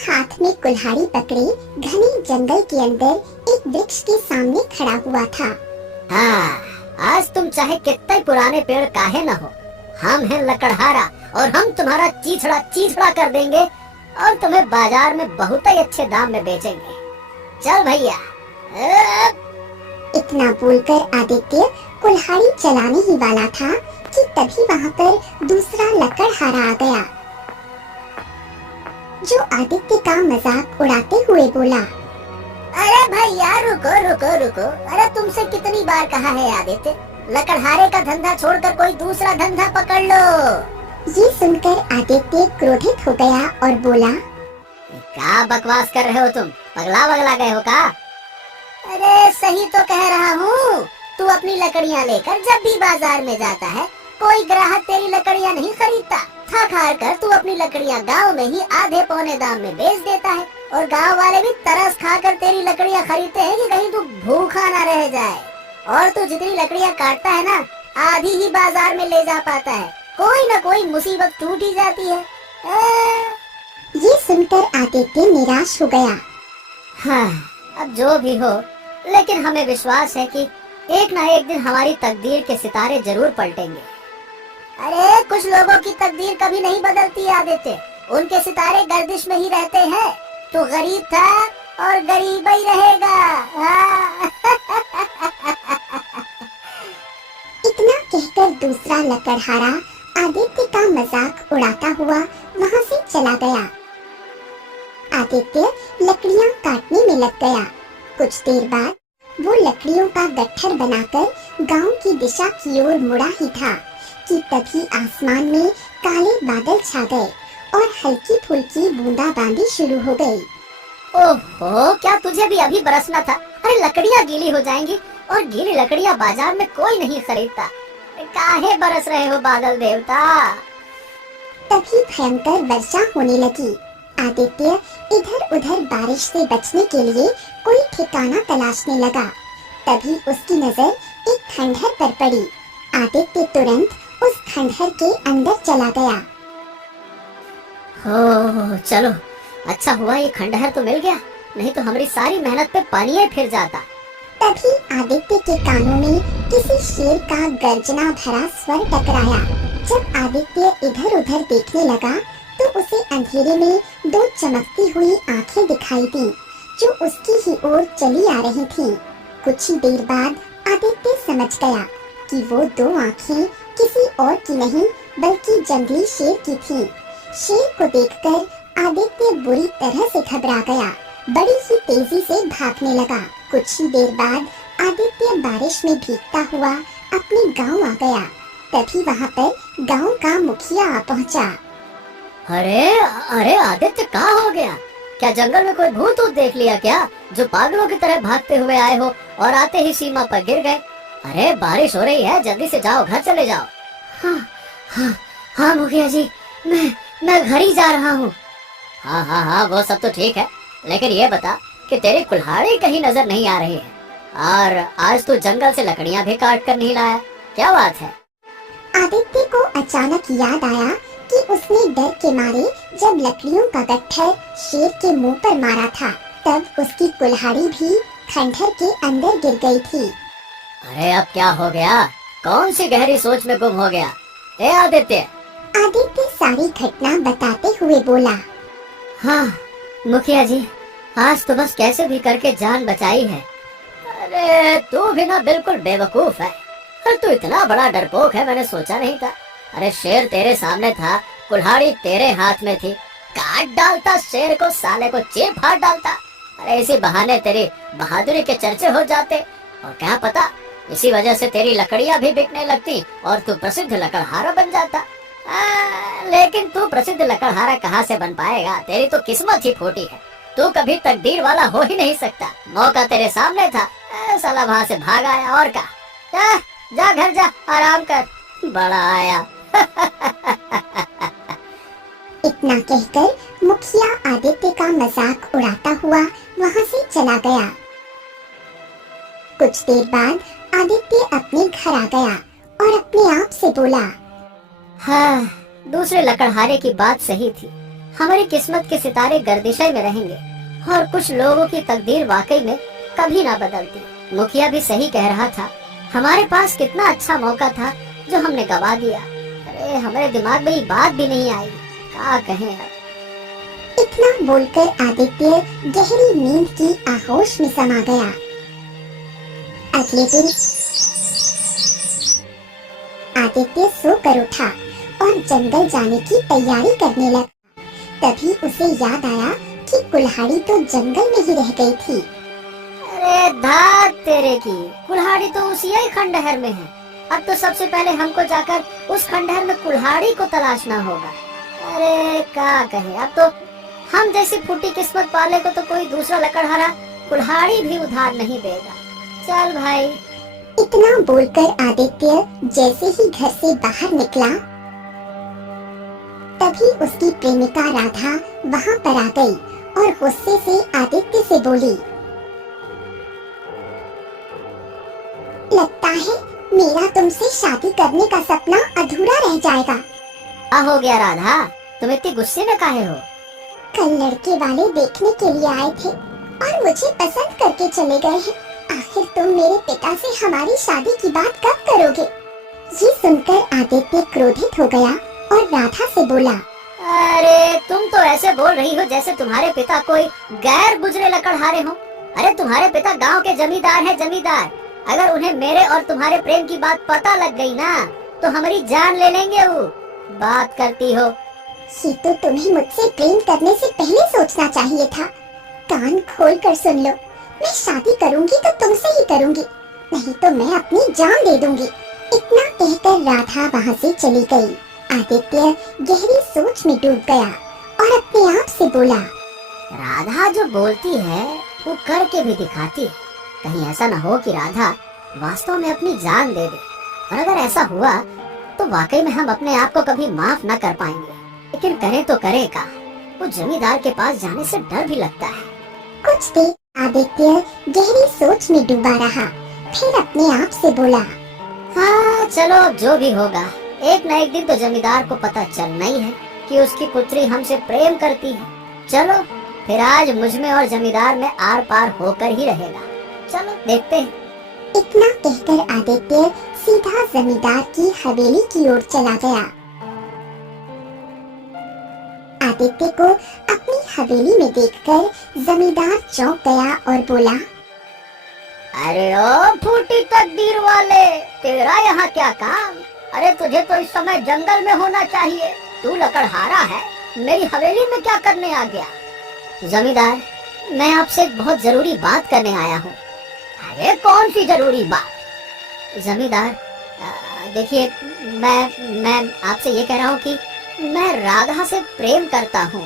हाथ में कुल्हाड़ी पकड़े घने जंगल के अंदर एक वृक्ष के सामने खड़ा हुआ था। हाँ, आज तुम चाहे कितने पुराने पेड़ काहे न हो, हम हैं लकड़हारा और हम तुम्हारा चीथड़ा चीथड़ा कर देंगे और तुम्हें बाजार में बहुत ही अच्छे दाम में बेचेंगे। चल भैया। इतना बोलकर आदित्य कुल्हाड़ी चलाने ही वाला था कि तभी वहाँ पर दूसरा लकड़हारा आ गया, जो आदित्य का मजाक उड़ाते हुए बोला, अरे भैया रुको रुको रुको, अरे तुमसे कितनी बार कहा है आदित्य, लकड़हारे का धंधा छोड़कर कोई दूसरा धंधा पकड़ लो। ये सुनकर आदित्य क्रोधित हो गया और बोला, क्या बकवास कर रहे हो तुम, पगला वगला गए हो का? अरे सही तो कह रहा हूँ, तू अपनी लकड़ियाँ लेकर जब भी बाजार में जाता है कोई ग्राहक तेरी लकड़ियाँ नहीं खरीदता। थक हार कर तू अपनी लकड़ियाँ गांव में ही आधे पौने दाम में बेच देता है और गांव वाले भी तरस खाकर तेरी लकड़ियाँ खरीदते हैं कि कहीं तू भूखा ना रह जाए। और तू जितनी लकड़ियाँ काटता है ना, आधी ही बाजार में ले जा पाता है, कोई न कोई मुसीबत टूट ही जाती है। ये सुनकर आदित्य निराश हो गया। हाँ, अब जो भी हो, लेकिन हमें विश्वास है कि एक ना एक दिन हमारी तकदीर के सितारे जरूर पलटेंगे। अरे कुछ लोगों की तकदीर कभी नहीं बदलती आदित्य, उनके सितारे गर्दिश में ही रहते हैं। तू गरीब था और गरीब ही रहेगा। इतना कहकर दूसरा लकड़हारा आदित्य का मजाक उड़ाता हुआ वहाँ से चला गया। आदित्य लकड़ियाँ काटने में लग गया। कुछ देर बाद वो लकड़ियों का गट्ठर बनाकर गांव की दिशा की ओर मुड़ा ही था कि तभी आसमान में काले बादल छा गए और हल्की फुल्की बूंदाबांदी शुरू हो गई। ओहो, क्या तुझे भी अभी बरसना था? अरे लकड़ियाँ गीली हो जाएंगी और गीली लकड़ियाँ बाजार में कोई नहीं खरीदता। काहे बरस रहे हो बादल देवता? तभी भयंकर वर्षा होने लगी। आदित्य इधर उधर बारिश से बचने के लिए कोई ठिकाना तलाशने लगा। तभी उसकी नजर एक खंडहर पर पड़ी। आदित्य तुरंत उस खंडहर के अंदर चला गया। हो चलो, अच्छा हुआ ये खंडहर तो मिल गया, नहीं तो हमारी सारी मेहनत पे पानी ही फिर जाता। तभी आदित्य के कानों में किसी शेर का गर्जना भरा स्वर टकराया। जब आदित्य इधर उधर देखने लगा तो उसे अंधेरे में दो चमकती हुई आंखें दिखाई दी, जो उसकी ही ओर चली आ रही थीं। कुछ ही देर बाद आदित्य समझ गया कि वो दो आंखें किसी और की नहीं बल्कि जंगली शेर की थीं। शेर को देखकर आदित्य बुरी तरह से घबरा गया, बड़ी ही तेजी से भागने लगा। कुछ ही देर बाद आदित्य बारिश में भीगता हुआ अपने गांव आ गया। तभी वहाँ पर गांव का मुखिया आ पहुँचा। अरे अरे आदित्य, कहाँ हो गया? क्या जंगल में कोई भूत ऊत देख लिया क्या, जो पागलों की तरह भागते हुए आए हो और आते ही सीमा पर गिर गए? अरे बारिश हो रही है, जल्दी से जाओ, घर चले जाओ। हाँ हाँ हाँ मुखिया जी, मैं घर ही जा रहा हूँ। हाँ हाँ हाँ, वो सब तो ठीक है, लेकिन ये बता कि तेरी कुल्हाड़ी कहीं नजर नहीं आ रही है और आज तू जंगल से लकड़ियाँ भी काट कर नहीं लाया, क्या बात है? आदित्य को अचानक याद आया कि उसने डर के मारे जब लकड़ियों का गट्ठर शेर के मुंह पर मारा था, तब उसकी कुल्हाड़ी भी खंडहर के अंदर गिर गई थी। अरे अब क्या हो गया? कौन सी गहरी सोच में गुम हो गया? ए आदित्य। आदित्य सारी घटना बताते हुए बोला, हाँ मुखिया जी, आज तो बस कैसे भी करके जान बचाई है। अरे तू भी ना बिल्कुल बेवकूफ है, और तू इतना बड़ा डरपोक है, मैंने सोचा नहीं था। अरे शेर तेरे सामने था, कुल्हाड़ी तेरे हाथ में थी, काट डालता शेर को, साले को चीर फाड़ डालता। अरे इसी बहाने तेरी बहादुरी के चर्चे हो जाते और क्या पता इसी वजह से तेरी लकड़ियां भी बिकने लगती और तू प्रसिद्ध लकड़हारा बन जाता। लेकिन तू प्रसिद्ध लकड़हारा कहाँ से बन पाएगा? तेरी तो किस्मत ही खोटी है, तू कभी तकदीर वाला हो ही नहीं सकता। मौका तेरे सामने था, साला वहाँ से भाग आया। और क्या, जा घर जा, आराम कर, बड़ा आया। इतना कहकर मुखिया आदित्य का मजाक उड़ाता हुआ वहाँ से चला गया। कुछ देर बाद आदित्य अपने घर आ गया और अपने आप से बोला, हाँ, दूसरे लकड़हारे की बात सही थी, हमारी किस्मत के सितारे गर्दिशे में रहेंगे और कुछ लोगों की तकदीर वाकई में कभी ना बदलती। मुखिया भी सही कह रहा था। हमारे पास कितना अच्छा मौका था जो हमने गवा दिया। अरे हमारे दिमाग में ये बात भी नहीं आई, क्या कहें अब। इतना बोलकर आदित्य गहरी नींद की आगोश में समा गया। अगले दिन आदित्य सोकर उठा और जंगल जाने की तैयारी करने लगा। तभी उसे याद आया कि कुल्हाड़ी तो जंगल में ही रह गई थी। अरे धात तेरे की, कुल्हाड़ी तो उसी ही खंडहर में है। अब तो सबसे पहले हमको जाकर उस खंडहर में कुल्हाड़ी को तलाशना होगा। अरे क्या कहे, अब तो हम जैसी फूटी किस्मत वाले को तो कोई दूसरा लकड़हारा कुल्हाड़ी भी उधार नहीं देगा। चल भाई। इतना बोलकर आदित्य जैसे ही घर से बाहर निकला, तभी उसकी प्रेमिका राधा वहां पर आ गई और गुस्से से आदित्य से बोली, लगता है मेरा तुमसे शादी करने का सपना अधूरा रह जाएगा। क्या हो गया राधा, तुम इतनी गुस्से में काहे हो? कल लड़के वाले देखने के लिए आए थे और मुझे पसंद करके चले गए हैं। आखिर तुम मेरे पिता से हमारी शादी की बात कब करोगे? ये सुनकर आदित्य क्रोधित हो गया और राधा से बोला, अरे तुम तो ऐसे बोल रही हो जैसे तुम्हारे पिता कोई गैर गुजरे लकड़हारे हो। अरे तुम्हारे पिता गांव के जमींदार हैं, जमींदार। अगर उन्हें मेरे और तुम्हारे प्रेम की बात पता लग गई ना तो हमारी जान ले लेंगे। वो बात करती हो। ये तो तुम्हें मुझसे प्रेम करने से पहले सोचना चाहिए था। कान खोल कर सुन लो, मैं शादी करूंगी तो तुमसे ही करूंगी, नहीं तो मैं अपनी जान दे दूंगी। इतना कहकर राधा वहाँ से चली गई। आदित्य गहरी सोच में डूब गया और अपने आप से बोला, राधा जो बोलती है वो करके भी दिखाती है। कहीं ऐसा न हो कि राधा वास्तव में अपनी जान दे दे, और अगर ऐसा हुआ तो वाकई में हम अपने आप को कभी माफ न कर पाएंगे। लेकिन करें तो करें क्या? वो जमींदार के पास जाने से डर भी लगता है। कुछ देर आदित्य गहरी सोच में डूबा रहा, फिर अपने आप से बोला, हाँ चलो जो भी होगा, एक न एक दिन तो जमींदार को पता चलना ही है कि उसकी पुत्री हमसे प्रेम करती है। चलो फिर आज मुझमें और जमींदार में आर पार होकर ही रहेगा। चलो देखते हैं। इतना कहकर आदित्य सीधा जमींदार की हवेली की ओर चला गया। आदित्य को अपनी हवेली में देखकर जमींदार चौंक गया और बोला, अरे ओ फूटी तकदीर वाले, तेरा यहाँ क्या काम? अरे तुझे तो इस समय जंगल में होना चाहिए। तू लकड़हारा है, मेरी हवेली में क्या करने आ गया? जमींदार, मैं आपसे एक बहुत जरूरी बात करने आया हूँ। अरे कौन सी जरूरी बात? जमींदार देखिए, मैं आपसे ये कह रहा हूँ कि मैं राधा से प्रेम करता हूँ।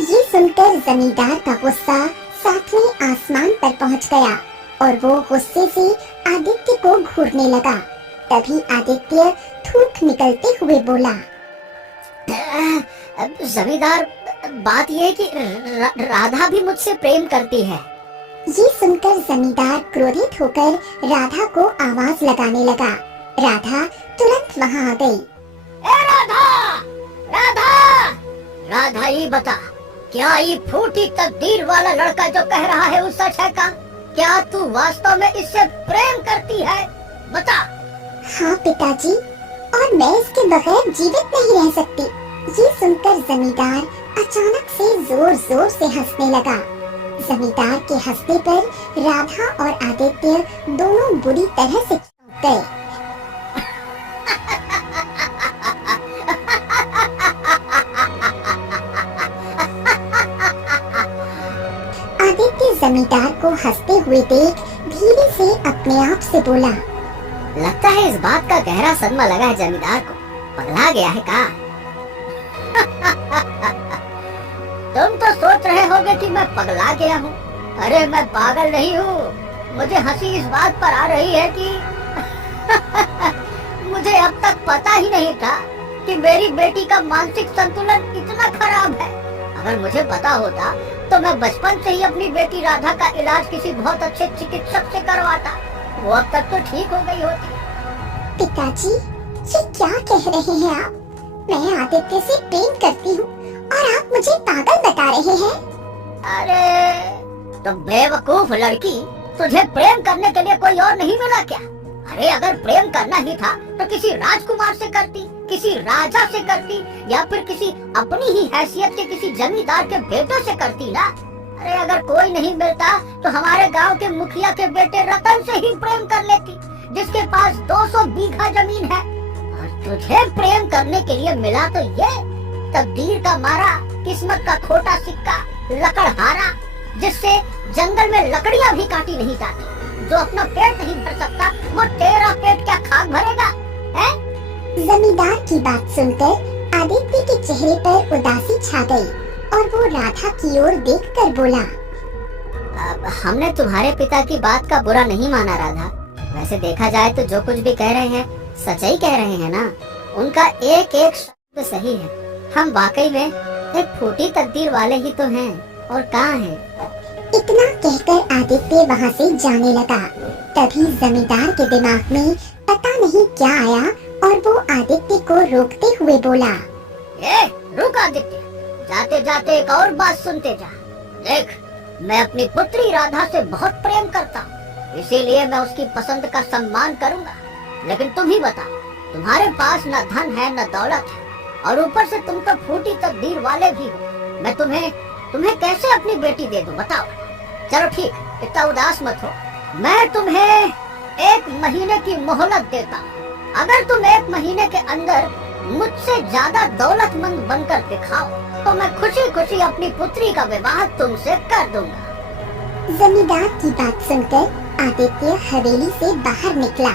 ये सुनकर जमींदार का गुस्सा सातवें आसमान पर पहुँच गया और वो गुस्से से आदित्य को घूरने लगा। तभी आदित्य थूक निकलते हुए बोला, जमींदार, बात ये है कि राधा भी मुझसे प्रेम करती है। ये सुनकर जमींदार क्रोधित होकर राधा को आवाज लगाने लगा। राधा तुरंत वहाँ आ गई। ए राधा, राधा, राधा ये बता, क्या ये फूटी तकदीर वाला लड़का जो कह रहा है वो सच है का? क्या तू वास्तव में इससे प्रेम करती है? बता। हाँ पिताजी, और मैं इसके बगैर जीवित नहीं रह सकती। ये सुनकर जमींदार अचानक से जोर जोर से हंसने लगा। जमींदार के हंसने पर राधा और आदित्य दोनों बुरी तरह से चौंक गए। आदित्य जमींदार को हंसते हुए देख धीरे से अपने आप से बोला, लगता है इस बात का गहरा सदमा लगा है जमींदार को। पगला गया है का? तुम तो सोच रहे होगे कि मैं पगला गया हूँ। अरे मैं पागल नहीं हूँ। मुझे हंसी इस बात पर आ रही है कि मुझे अब तक पता ही नहीं था कि मेरी बेटी का मानसिक संतुलन इतना खराब है। अगर मुझे पता होता तो मैं बचपन से ही अपनी बेटी राधा का इलाज किसी बहुत अच्छे चिकित्सक से करवाता। वो अब तक तो ठीक हो गई होती। पिताजी, ये क्या कह रहे हैं आप? मैं आदित्य से प्रेम करती हूँ और आप मुझे पागल बता रहे हैं। अरे तो बेवकूफ लड़की, तुझे प्रेम करने के लिए कोई और नहीं मिला क्या? अरे अगर प्रेम करना ही था तो किसी राजकुमार से करती, किसी राजा से करती, या फिर किसी अपनी ही हैसियत के किसी जमींदार के बेटे से करती ना। अरे अगर कोई नहीं मिलता तो हमारे गांव के मुखिया के बेटे रतन से ही प्रेम कर लेती, जिसके पास 200 बीघा जमीन है। और तुझे प्रेम करने के लिए मिला तो ये तकदीर का मारा, किस्मत का खोटा सिक्का, लकड़हारा, जिससे जंगल में लकड़ियां भी काटी नहीं जाती। जो अपना पेट नहीं भर सकता वो तेरा पेट क्या खाक भरेगा, है? जमींदार की बात सुनकर आदित्य के चेहरे पर उदासी छा गई और वो राधा की ओर देखकर बोला, अब हमने तुम्हारे पिता की बात का बुरा नहीं माना राधा। वैसे देखा जाए तो जो कुछ भी कह रहे हैं सच्चाई कह रहे हैं ना। उनका एक एक शब्द सही है। हम वाकई में एक फूटी तकदीर वाले ही तो हैं, और कहाँ हैं? इतना कहकर आदित्य वहाँ से जाने लगा। तभी जमींदार के दिमाग में पता नहीं क्या आया और वो आदित्य को रोकते हुए बोला, रुक आदित्य, जाते जाते एक और बात सुनते जा। देख, मैं अपनी पुत्री राधा से बहुत प्रेम करता हूँ, इसीलिए मैं उसकी पसंद का सम्मान करूँगा। लेकिन तुम ही बताओ, तुम्हारे पास न धन है न दौलत है, और ऊपर से तुम तो फूटी तकदीर वाले भी हो। मैं तुम्हें कैसे अपनी बेटी दे दूं, बताओ? चलो ठीक, इतना उदास मत हो। मैं तुम्हें 1 महीने की मोहलत देता हूँ। अगर तुम 1 महीने के अंदर मुझसे ज्यादा दौलतमंद बनकर दिखाओ तो मैं खुशी खुशी अपनी पुत्री का विवाह तुमसे कर दूंगा। जमींदार की बात सुनकर आदित्य हवेली से बाहर निकला।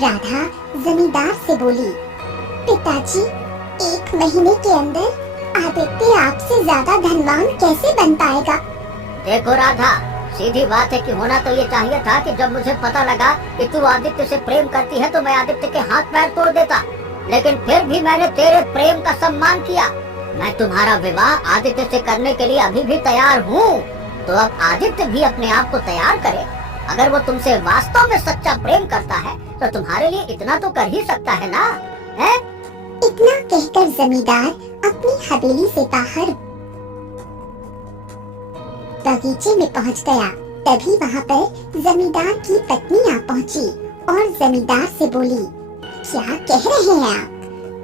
राधा जमींदार से बोली, पिताजी, 1 महीने के अंदर आदित्य आपसे ज्यादा धनवान कैसे बन पाएगा? देखो राधा, सीधी बात है कि होना तो ये चाहिए था कि जब मुझे पता लगा कि तू आदित्य से प्रेम करती है तो मैं आदित्य के हाथ पैर तोड़ देता। लेकिन फिर भी मैंने तेरे प्रेम का सम्मान किया। मैं तुम्हारा विवाह आदित्य से करने के लिए अभी भी तैयार हूँ। तो अब आदित्य भी अपने आप को तैयार करे। अगर वो तुमसे वास्तव में सच्चा प्रेम करता है तो तुम्हारे लिए इतना तो कर ही सकता है ना, है? इतना कहकर जमींदार अपनी हवेली से बाहर बगीचे में पहुंच गया। तभी वहां पर जमींदार की पत्नी आ पहुंची और जमींदार से बोली, क्या कह रहे हैं आप?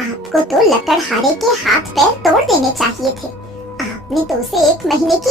आपको तो लकड़हारे के हाथ पैर तोड़ देने चाहिए थे। आपने तो उसे 1 महीने की